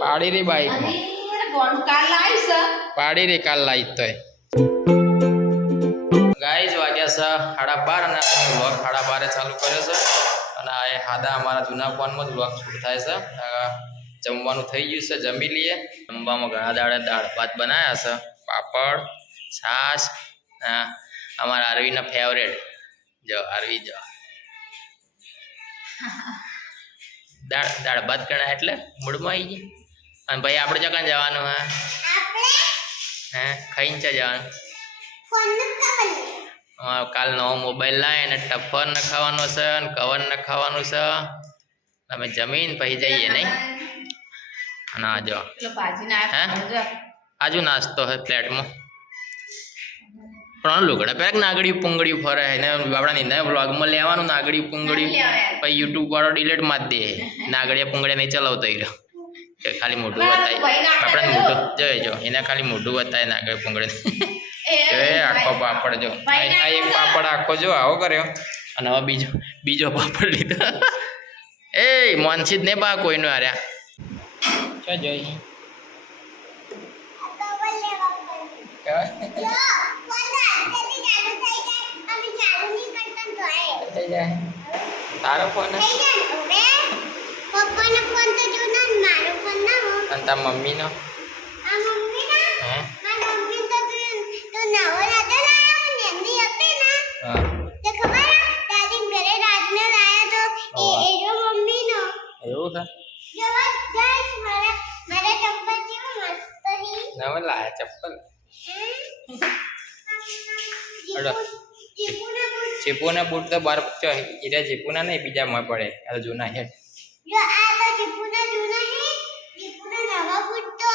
પાડી રે બાઈક પાડી રે કાલ લાઈ તો ગાઈઝ વાગ્યા છે 12:30 અને વ્લોગ 12:30 ચાલુ કર્યો છે અને આ હાદા અમારા જૂના ફોનમાં જ વ્લોગ શૂટ થાય છે જમવાનું થઈ ગયું છે જમી લઈએ જમવામાં ઘણા દાળ ભાત બનાવ્યા છે પાપડ છાશ અમારા આરવીના ફેવરેટ જો આરવી જો દાળ ભાત કણા એટલે મૂડમાં આવી ગઈ અને ભાઈ આપણે જકાન જવાનું હે ખાઈને છે જવાનું કાલ નવો મોબાઈલ લાવે ને ટફર ન ખાવાનો છે અને કવર ન ખાવાનું છે તમે જમીન પછી જઈએ નહીં અને આ જો આજુ નાસ્તો હે પ્લેટમાં પણ લુગડા પેક નાગડી પુંગડી ફરે ને આપણા નિંદા વ્લોગમાં લેવાનું નાગડી પુંગડી પછી યુટ્યુબ વાળો ડિલેટ માર દે નાગડિયા પુંગડિયા નહીં ચલાવતો એ કે ખાલી મોઢું બતાય આપણે મોઢું જોઈ જો એને ખાલી મોઢું બતાય નાગડી પુંગડી એ આખો પાપડ જો આ એક પાપડ આખો જો આવો કર્યો અને હવે બીજો પાપડ લીધો એ મોનસી જ ને બા કોઈનું હાર્યા ચો જોઈ તારો ફોન પપ્પાનો ફોન તો જો ના મારો ફોન ના હો અને તાર મમ્મીનો આ મમ્મીનો હે મારા મમ્મી તો નવો રાતે લાયા ને એમની હતી ને હા તે ખબર દાદી ઘરે રાતને લાયા તો એ જો મમ્મીનો એવું છે જબરદસ્ત મારા ચપ્પલ કેવું મસ્ત હી નવો લાયા ચપ્પલ ચીપુના બૂટ તો બાર ઈરા ચીપુના નહીં બીજા માં પડે આ જૂના હેડ જો આ તો ચીપુના જૂના હે ચીપુના નવા બૂટ તો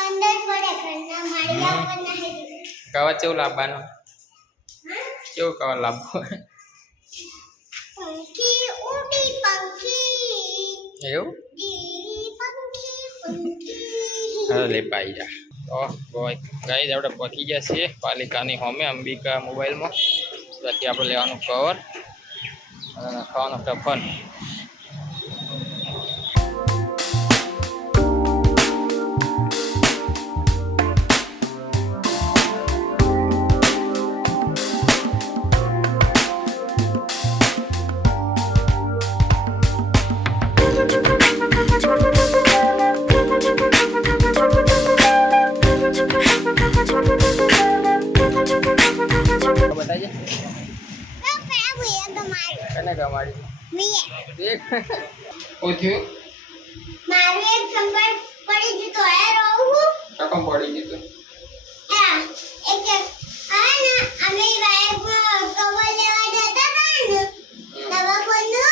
અંદર પડે ઘરના માળિયા ઉપર ના હે કવા ચેવું લાવવાનો કેવું કવા લાવવો પંખી ઉડી પંખી એવું હા લે પાઈ જા તો ગાઈસ આપણે પહોંચી ગયા છીએ પાલિકાની હોમે અંબિકા મોબાઈલમાં બાકી આપણે લેવાનું કવર અને નાખવાનું ટફન કને કમાડી મીએ દેખ ઓથ્યો મારે એક સંભાળ પડી જતો હે રહું કકમ પડી જતો હા એક આ ના અમે બાઈકમાં કવર લેવા જતા હતા ને નવા ફોનનો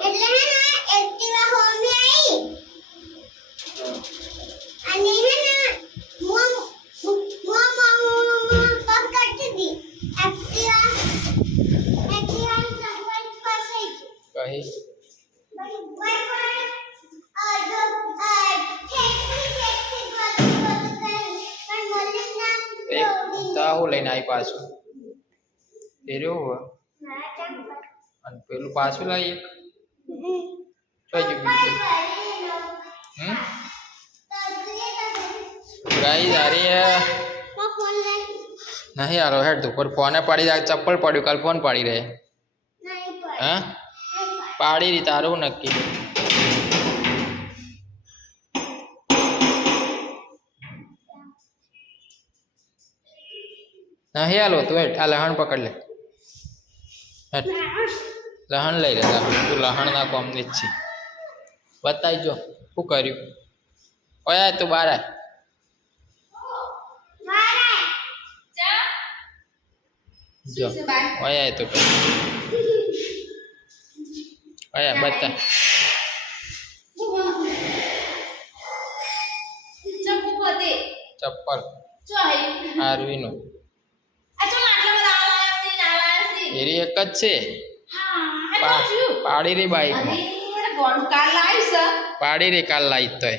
એટલે હે ને એક્ટિવા હોમે આવી અને હે ને મોમ પગ કાઢી દી એક્ટિવા કહી હું લઈને આવી પાછું એ રહ્યો અને પેલું પાછું લાવી એક બીજું ગાઈ સારી નહીં હાલો હેડ તું પર ફોને પાડી જાય ચપ્પલ પડ્યું કાલ ફોન પાડી રહે હા પાડી રી તારું નક્કી નહીં હાલો તું હેઠ આ લહણ પકડ લે હેઠ લહણ લઈ લે તું લહણ ના કોમની જ છે બતાવી જો શું કર્યું ઓય તું બહાર આય જો ઓય આય તો ઓય બતા ચપ્પલ આરવીનો એરી એક જ છે પાડી રે બાઈક પાડી રે કાલ લાઈ તો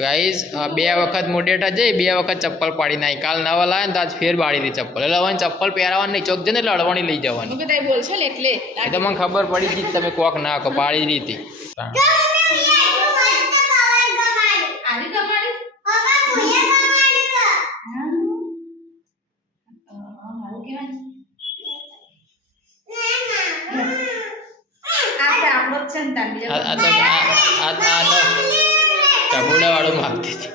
ગાઈસ 2 વખત મોડેટા જઈ 2 વખત ચપ્પલ પાડી નાખી. કાલ નવા લાવે ને તો આજ ફેર બાળી દી ચપ્પલ. એટલે હવે ચપ્પલ પહેરવાની નહીં, ચોક જઈને લડવાની લઈ જવાની. એ તો મને ખબર પડી ગઈ તમે કોક ના કહો પાડી દીધી. ટબુડા વાળું માગતી હતી,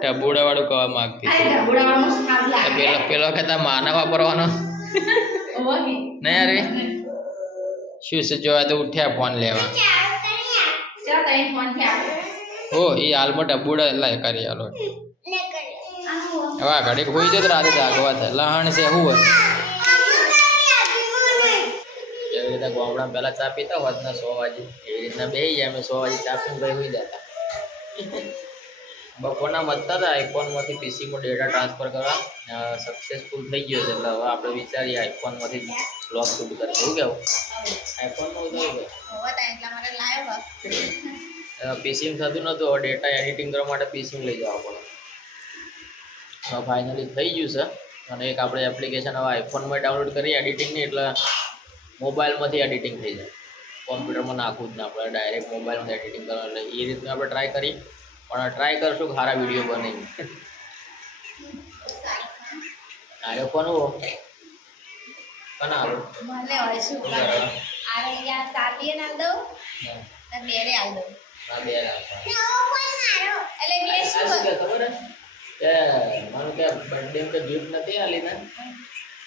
ટબુડા વાળું કવા માગતી હતી. પેલો કહેતા માના વાપરવાનો નહીં યાર. શું છે જોવા તો ઉઠ્યા ફોન લેવા. હો એ હાલમાં ટબુડા લાય કરી હાલો. હવે ઘડીક હોઈ જતો રાતે જાગવા થાય લહણ છે શું હોય. એવી રીતના ગામડામાં પહેલા ચા પીતા હોત ને 100 વાગે એવી રીતના બેસી જાય. અમે 100 વાગે ચા પીને ભાઈ હોઈ જતા. બપોરના મતતા હતા આઈફોનમાંથી પીસીમાં ડેટા ટ્રાન્સફર કરવા સક્સેસફુલ થઈ ગયો છે. એટલે હવે આપણે વિચારીએ આઈફોનમાંથી બ્લોગ શૂટ કરીએ. એવું કેવું આઈફોનમાં પીસીમાં થતું નહોતું. હવે ડેટા એડિટિંગ કરવા માટે પીસીમાં લઈ જવા પડે. હવે ફાઇનલી થઈ ગયું છે. અને એક આપણે એપ્લિકેશન હવે આઈફોનમાં ડાઉનલોડ કરીએ એડિટિંગની. એટલે મોબાઈલમાંથી એડિટિંગ થઈ જાય, કોમ્પ્યુટરમાં નાખવું જ ના આપણે ડાયરેક્ટ મોબાઈલમાં એડિટિંગ કરવાનું. એટલે એ રીતનું આપણે ટ્રાય કરી પણ ટ્રાય કરશું કે સારા વિડીયો બને. આરે કોનું કના મને કે બર્થડે કે ગિફ્ટ નથી આલી ને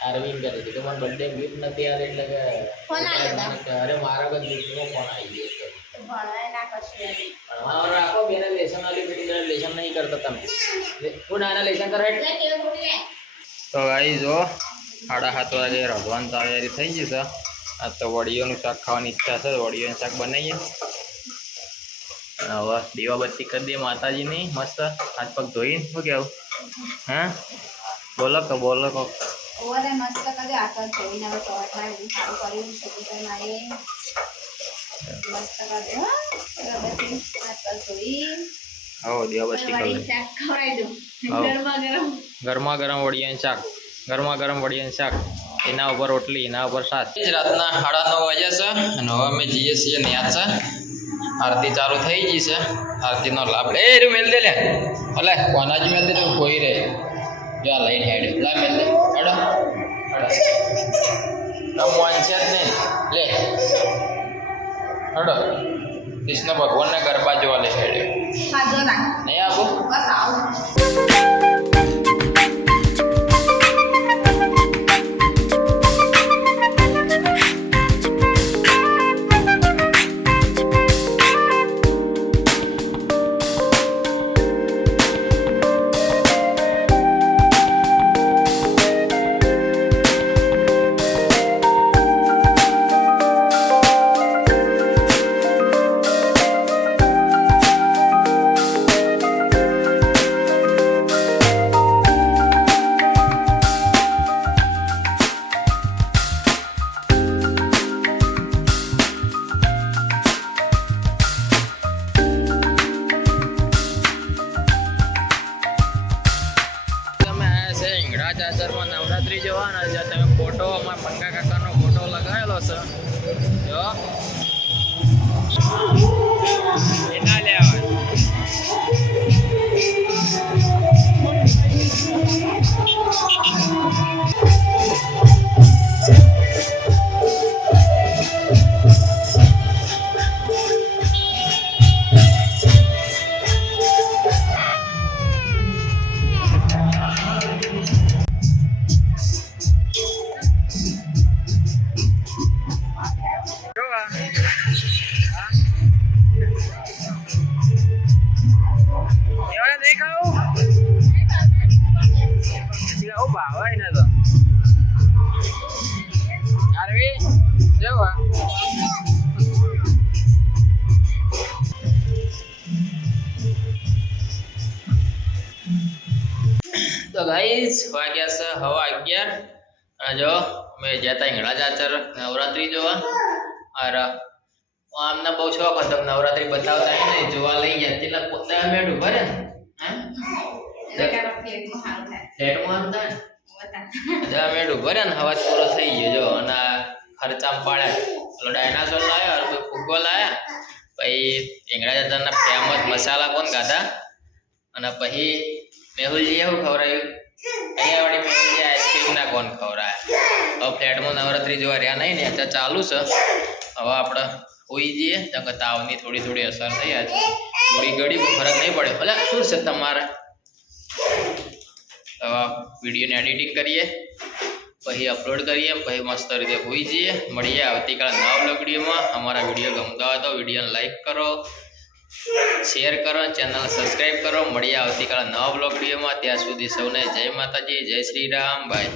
અરવિંદ કરી હતી કે મને બર્થડે ગિફ્ટ નથી આલી. એટલે કે અરે મારા કદ ગિફ્ટનો ફોન આવી ગયો. રાખો બેને લેસન વાલી બેટી લેસન નહીં કરતા તમે. હું નાના લેસન કરે. તો ગાઈ જો 7:30 વાગે રધવાની તૈયારી થઈ ગઈ છે. આ તો વડીઓનું શાક ખાવાની ઈચ્છા છે. વડીઓનું શાક બનાવીએ. હવે દીવાબત્તી કરી દઈએ માતાજીની મસ્ત. હાથ પગ ધોઈને શું કેવું? હા બોલો કો બોલો કો. ગરમા ગરમ વડિયાનું શાક, ગરમા ગરમ વડિયાનું શાક, એના ઉપર રોટલી, એના ઉપર શાક. રાતના 9:30 વાગ્યા છે અને હવે અમે જઈએ છીએ ન્યા છે. આરતી ચાલુ થઈ ગઈ છે. આરતીનો લાભ લે. એ મેલ દે લે. અલે કોના જ મેલ દે તું કોઈ રે. જા લઈને હેડ લા મેલ દે. હેડો રમવાન છે જ નહીં લે. હેડો કૃષ્ણ ભગવાનના ગરબા જોવા લે હેડે. નહીં આપો બસ આવું. ચાચરમાં નવરાત્રી જોવાના છે. તમે ફોટો અમારા મંગા કાકાનો ફોટો લગાવેલો છે જો એના લેવા. તો ગાઈસ વાગ્યા છે 11:30 અને જો અમે જતા હિંગળા ચાચર નવરાત્રી જોવા. અરે આમને બહુ શોખ હતો નવરાત્રી બતાવતા હે ને જોવા લઈ ગયા કેટલા પોતા મેટ ઉભા રે ફ્લેટમાં હતા ને 10 મિનિટ ઉભા રે ને હવા પૂરો થઈ ગયો જો અને ખર્ચામાં પાડ્યા પેલો ડાયનાસોર લાવ્યો અને ફુગ્ગો લાવ્યા પછી ઈંગડા દાદાના ફેમસ મસાલા કોણ ખાધા અને પછી મેહુલજી એવું ખવડાવ્યું અહીંયા વળી મેહુલજી આઈસ્ક્રીમ ના કોણ ખવડાયા હવે ફ્લેટમાં નવરાત્રી જોવા રહ્યા નહીં ને અત્યારે ચાલુ છે હવે આપણે હોઈ જઈએ તો તાવની થોડી અસર થઈ આજે થોડી ઘડી ફરક નહીં પડે ભલે શું છે તમારે હવે વિડીયોની એડિટિંગ કરીએ પછી અપલોડ કરીએ પછી મસ્ત રીતે હોઈ જઈએ મળીએ આવતીકાલે નવા બ્લોગ વિડીયોમાં અમારા વિડીયો ગમતા હોય તો વિડીયોને લાઈક કરો શેર કરો ચેનલ સબસ્ક્રાઈબ કરો મળીએ આવતીકાલે નવા બ્લોગ વિડીયોમાં ત્યાં સુધી સૌને જય માતાજી જય શ્રી રામ બાય.